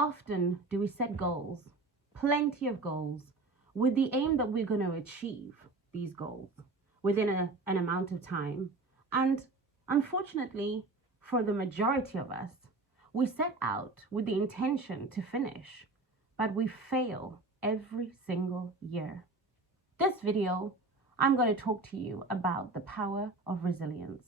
often do we set goals, plenty of goals, with the aim that we're going to achieve these goals within an amount of time? And unfortunately, for the majority of us, we set out with the intention to finish, but we fail every single year. This video, I'm going to talk to you about the power of resilience.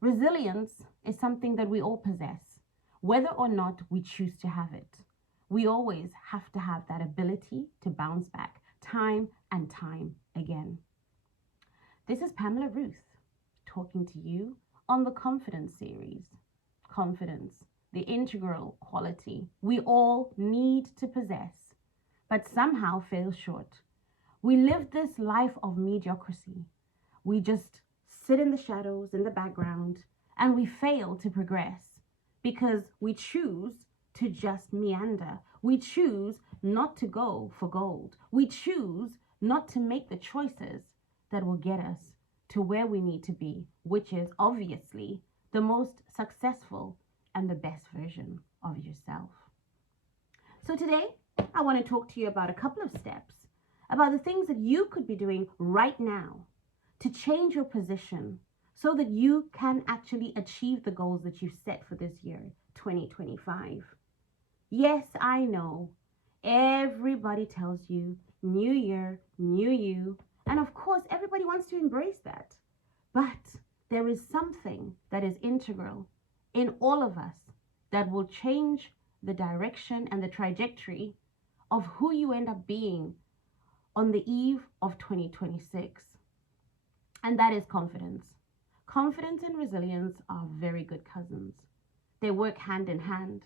Resilience is something that we all possess, whether or not we choose to have it. We always have to have that ability to bounce back time and time again. This is Pamela Ruth talking to you on the Confidence series. Confidence, the integral quality we all need to possess, but somehow fail short. We live this life of mediocrity. We just sit in the shadows, in the background, and we fail to progress because we choose to just meander. We choose not to go for gold. We choose not to make the choices that will get us to where we need to be, which is obviously the most successful and the best version of yourself. So today, I want to talk to you about a couple of steps, about the things that you could be doing right now to change your position so that you can actually achieve the goals that you've set for this year, 2025. Yes, I know. Everybody tells you, new year, new you. And of course, everybody wants to embrace that. But there is something that is integral in all of us that will change the direction and the trajectory of who you end up being on the eve of 2026. And that is confidence. Confidence and resilience are very good cousins. They work hand in hand.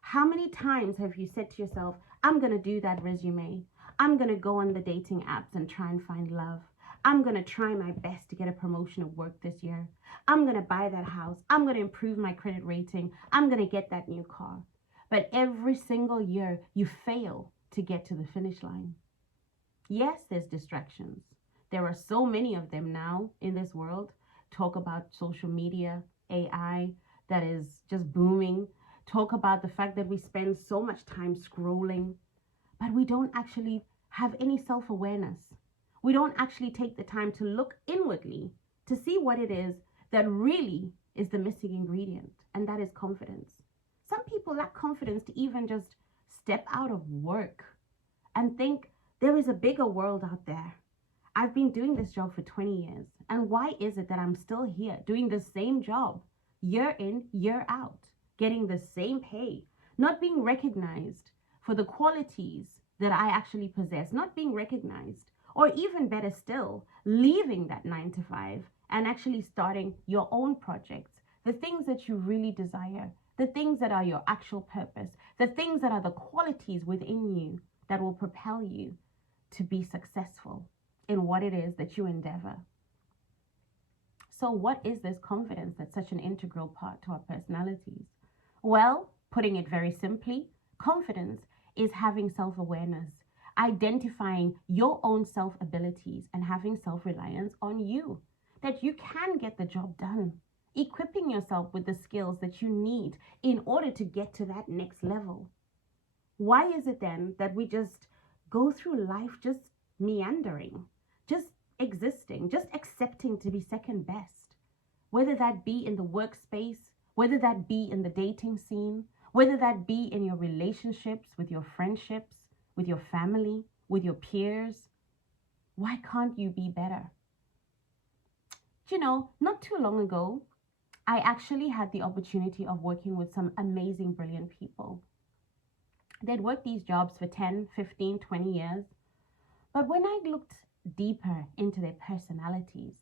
How many times have you said to yourself, I'm going to do that resume. I'm going to go on the dating apps and try and find love. I'm going to try my best to get a promotion at work this year. I'm going to buy that house. I'm going to improve my credit rating. I'm going to get that new car. But every single year, you fail to get to the finish line. Yes, there's distractions. There are so many of them now in this world. Talk about social media, AI, that is just booming. Talk about the fact that we spend so much time scrolling, but we don't actually have any self-awareness. We don't actually take the time to look inwardly to see what it is that really is the missing ingredient, and that is confidence. Some people lack confidence to even just step out of work and think there is a bigger world out there. I've been doing this job for 20 years, and why is it that I'm still here doing the same job year in, year out, getting the same pay, not being recognized for the qualities that I actually possess, not being recognized, or even better still, leaving that 9 to 5 and actually starting your own projects, the things that you really desire, the things that are your actual purpose, the things that are the qualities within you that will propel you to be successful in what it is that you endeavor. So what is this confidence that's such an integral part to our personalities? Well, putting it very simply, confidence is having self-awareness, identifying your own self-abilities and having self-reliance on you, that you can get the job done, equipping yourself with the skills that you need in order to get to that next level. Why is it then that we just go through life just meandering, just existing, just accepting to be second best, whether that be in the workspace, whether that be in the dating scene, whether that be in your relationships, with your friendships, with your family, with your peers? Why can't you be better? You know, not too long ago, I actually had the opportunity of working with some amazing, brilliant people. They'd worked these jobs for 10, 15, 20 years. But when I looked deeper into their personalities,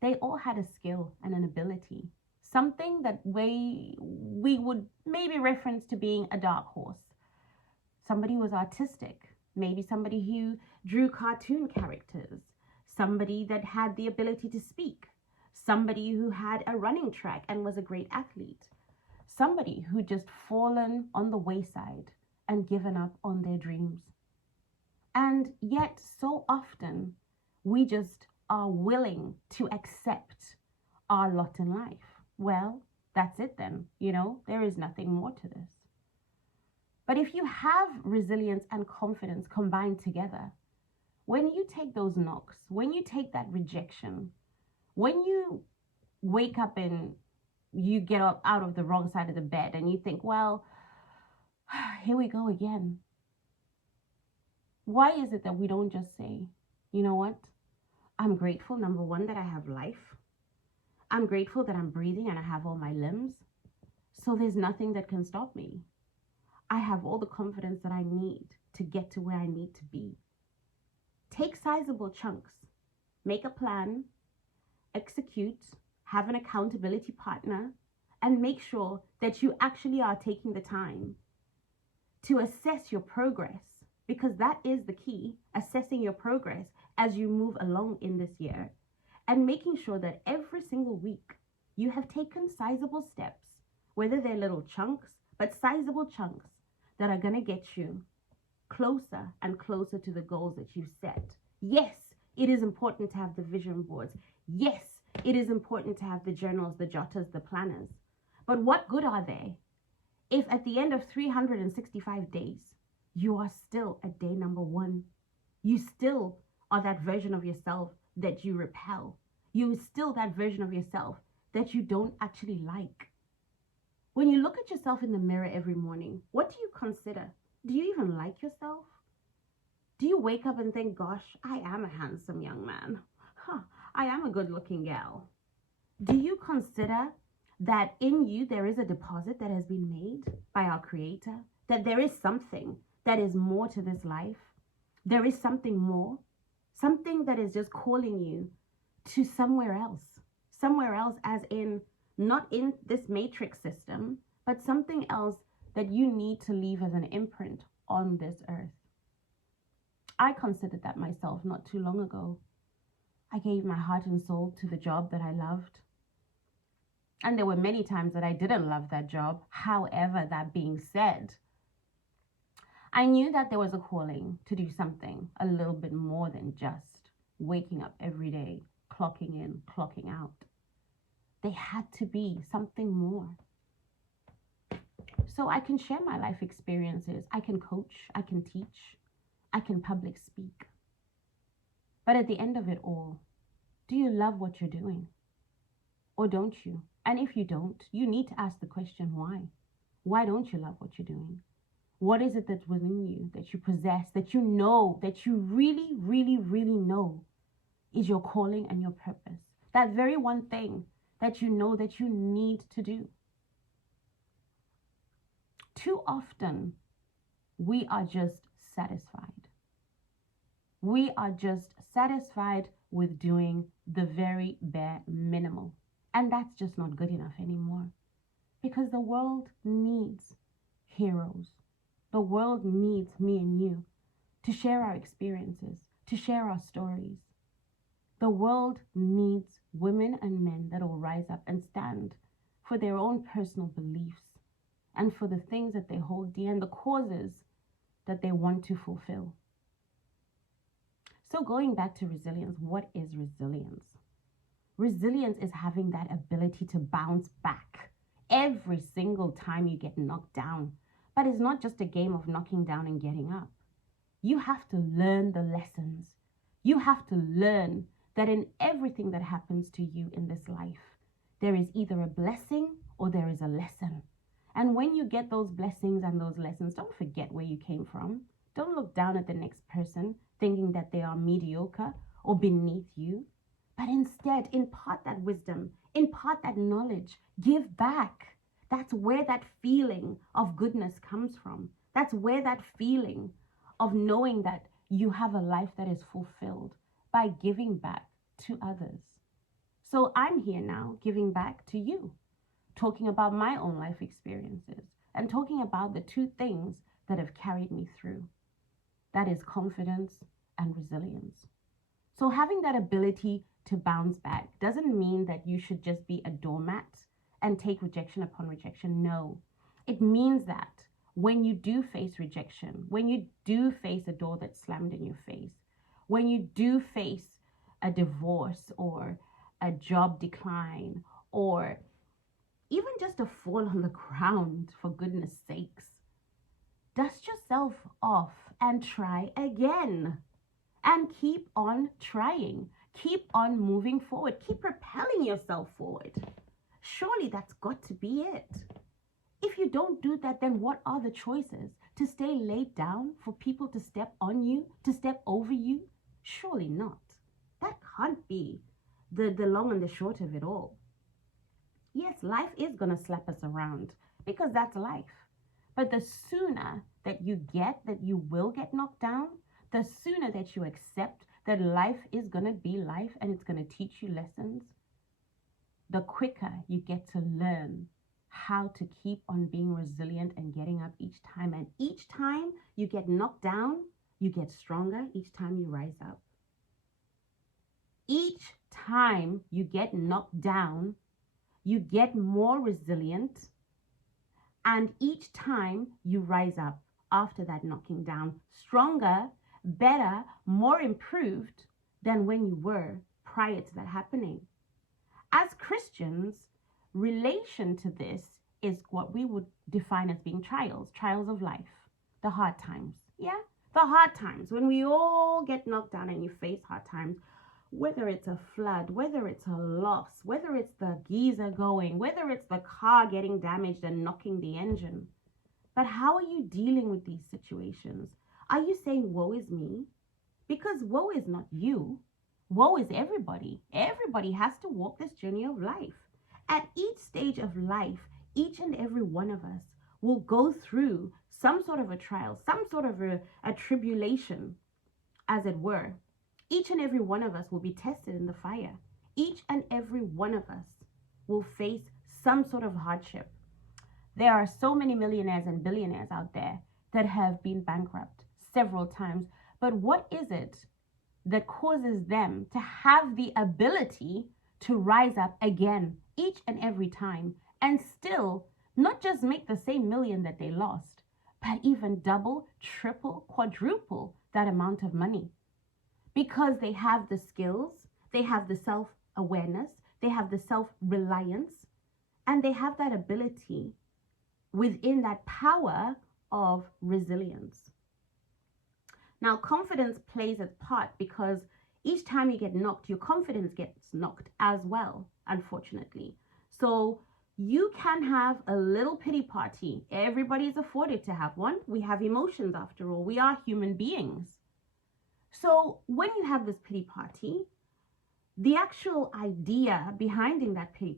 they all had a skill and an ability, something that we would maybe reference to being a dark horse. Somebody was artistic, maybe somebody who drew cartoon characters, somebody that had the ability to speak, somebody who had a running track and was a great athlete, somebody who just fallen on the wayside and given up on their dreams. And yet so often we just are willing to accept our lot in life. Well, that's it then, there is nothing more to this. But if you have resilience and confidence combined together, when you take those knocks, when you take that rejection, when you wake up and you get up out of the wrong side of the bed and you think, well, here we go again. Why is it that we don't just say, you know what? I'm grateful, number one, that I have life. I'm grateful that I'm breathing and I have all my limbs. So there's nothing that can stop me. I have all the confidence that I need to get to where I need to be. Take sizable chunks. Make a plan. Execute. Have an accountability partner. And make sure that you actually are taking the time to assess your progress. Because that is the key. Assessing your progress as you move along in this year. And making sure that every single week you have taken sizable steps, whether they're little chunks, but sizable chunks that are going to get you closer and closer to the goals that you set. Yes, it is important to have the vision boards. Yes, it is important to have the journals, the jotters, the planners. But what good are they if at the end of 365 days, you are still at day number 1? You still are that version of yourself that you repel. You still that version of yourself that you don't actually like. When you look at yourself in the mirror every morning, what do you consider? Do you even like yourself? Do you wake up and think, gosh, I am a handsome young man. I am a good-looking gal. Do you consider that in you there is a deposit that has been made by our Creator? That there is something that is more to this life? There is something more? Something that is just calling you to somewhere else. Somewhere else as in, not in this matrix system, but something else that you need to leave as an imprint on this earth. I considered that myself not too long ago. I gave my heart and soul to the job that I loved. And there were many times that I didn't love that job. However, that being said, I knew that there was a calling to do something a little bit more than just waking up every day, clocking in, clocking out. There had to be something more. So I can share my life experiences. I can coach, I can teach, I can public speak. But at the end of it all, do you love what you're doing? Or don't you? And if you don't, you need to ask the question, why? Why don't you love what you're doing? What is it that's within you, that you possess, that you know, that you really, really, really know is your calling and your purpose? That very one thing that you know that you need to do. Too often, we are just satisfied. We are just satisfied with doing the very bare minimal. And that's just not good enough anymore. Because the world needs heroes. The world needs me and you to share our experiences, to share our stories. The world needs women and men that will rise up and stand for their own personal beliefs and for the things that they hold dear and the causes that they want to fulfill. So going back to resilience, what is resilience? Resilience is having that ability to bounce back every single time you get knocked down. But it's not just a game of knocking down and getting up. You have to learn the lessons. You have to learn that in everything that happens to you in this life, there is either a blessing or there is a lesson. And when you get those blessings and those lessons, don't forget where you came from. Don't look down at the next person thinking that they are mediocre or beneath you. But instead, impart that wisdom, impart that knowledge, give back. That's where that feeling of goodness comes from. That's where that feeling of knowing that you have a life that is fulfilled by giving back to others. So I'm here now giving back to you, talking about my own life experiences and talking about the two things that have carried me through. That is confidence and resilience. So having that ability to bounce back doesn't mean that you should just be a doormat and take rejection upon rejection. No, it means that when you do face rejection, when you do face a door that's slammed in your face, when you do face a divorce or a job decline or even just a fall on the ground, for goodness sakes, dust yourself off and try again. And keep on trying. Keep on moving forward. Keep propelling yourself forward. Surely that's got to be it. If you don't do that, then what are the choices? To stay laid down, for people to step on you, to step over you? Surely not. That can't be the long and the short of it all. Yes, life is going to slap us around because that's life. But the sooner that you will get knocked down, the sooner that you accept that life is going to be life and it's going to teach you lessons, the quicker you get to learn how to keep on being resilient and getting up each time. And each time you get knocked down, you get stronger. Each time you rise up. Each time you get knocked down, you get more resilient. And each time you rise up after that knocking down, stronger, better, more improved than when you were prior to that happening. As Christians, relation to this is what we would define as being trials of life, the hard times. Yeah, the hard times when we all get knocked down and you face hard times, whether it's a flood, whether it's a loss, whether it's the geyser going, whether it's the car getting damaged and knocking the engine. But how are you dealing with these situations? Are you saying, woe is me? Because woe is not you. Woe is everybody. Everybody has to walk this journey of life. At each stage of life, each and every one of us will go through some sort of a trial, some sort of a tribulation, as it were. Each and every one of us will be tested in the fire. Each and every one of us will face some sort of hardship. There are so many millionaires and billionaires out there that have been bankrupt several times. But what is it that causes them to have the ability to rise up again each and every time and still not just make the same million that they lost, but even double, triple, quadruple that amount of money? Because they have the skills, they have the self-awareness, they have the self-reliance, and they have that ability within that power of resilience. Now, confidence plays its part because each time you get knocked, your confidence gets knocked as well, unfortunately. So you can have a little pity party. Everybody is afforded to have one. We have emotions after all. We are human beings. So when you have this pity party, the actual idea behind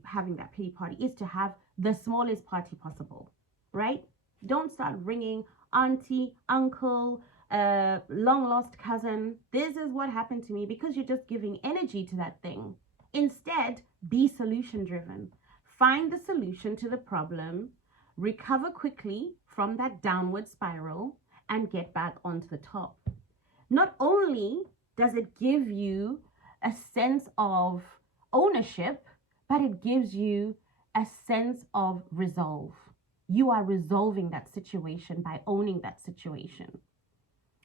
having that pity party is to have the smallest party possible, right? Don't start ringing auntie, uncle, long lost cousin. This is what happened to me, because you're just giving energy to that thing. Instead, be solution driven. Find the solution to the problem, recover quickly from that downward spiral, and get back onto the top. Not only does it give you a sense of ownership, but it gives you a sense of resolve. You are resolving that situation by owning that situation.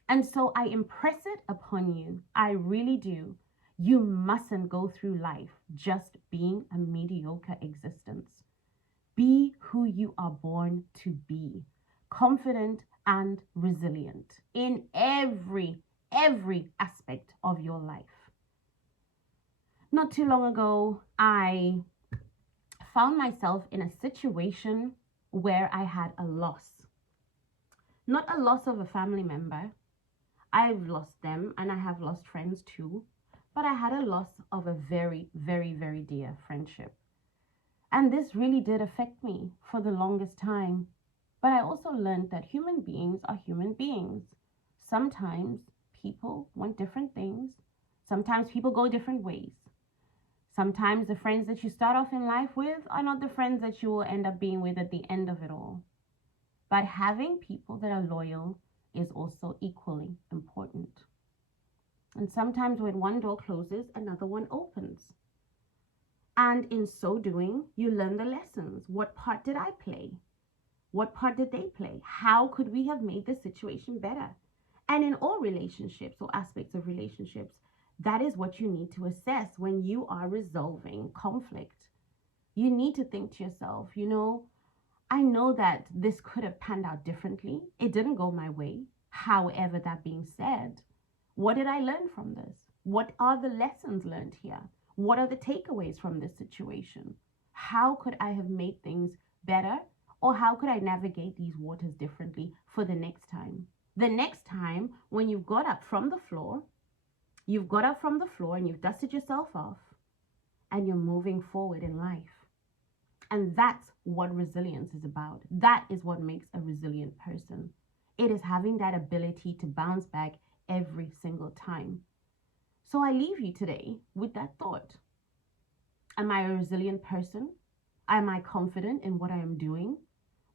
And so I impress it upon you. I really do. You mustn't go through life just being a mediocre existence. Be who you are born to be. Confident and resilient in every aspect of your life. Not too long ago, I found myself in a situation where I had a loss. Not a loss of a family member. I've lost them and I have lost friends too. But I had a loss of a very, very, very dear friendship. And this really did affect me for the longest time. But I also learned that human beings are human beings. Sometimes people want different things. Sometimes people go different ways. Sometimes the friends that you start off in life with are not the friends that you will end up being with at the end of it all. But having people that are loyal is also equally important. And sometimes when one door closes, another one opens. And in so doing, you learn the lessons. What part did I play? What part did they play? How could we have made the situation better? And in all relationships or aspects of relationships, that is what you need to assess when you are resolving conflict. You need to think to yourself, I know that this could have panned out differently. It didn't go my way. However, that being said, what did I learn from this? What are the lessons learned here? What are the takeaways from this situation? How could I have made things better? Or how could I navigate these waters differently for the next time? The next time when you've got up from the floor, and you've dusted yourself off and you're moving forward in life. And that's what resilience is about. That is what makes a resilient person. It is having that ability to bounce back every single time. So I leave you today with that thought. Am I a resilient person? Am I confident in what I am doing?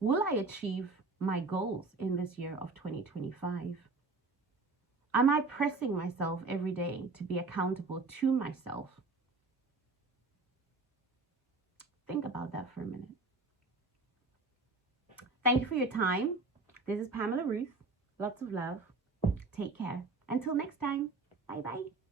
Will I achieve my goals in this year of 2025? Am I pressing myself every day to be accountable to myself? Think about that for a minute. Thank you for your time. This is Pamela Ruth. Lots of love. Take care. Until next time. Bye-bye.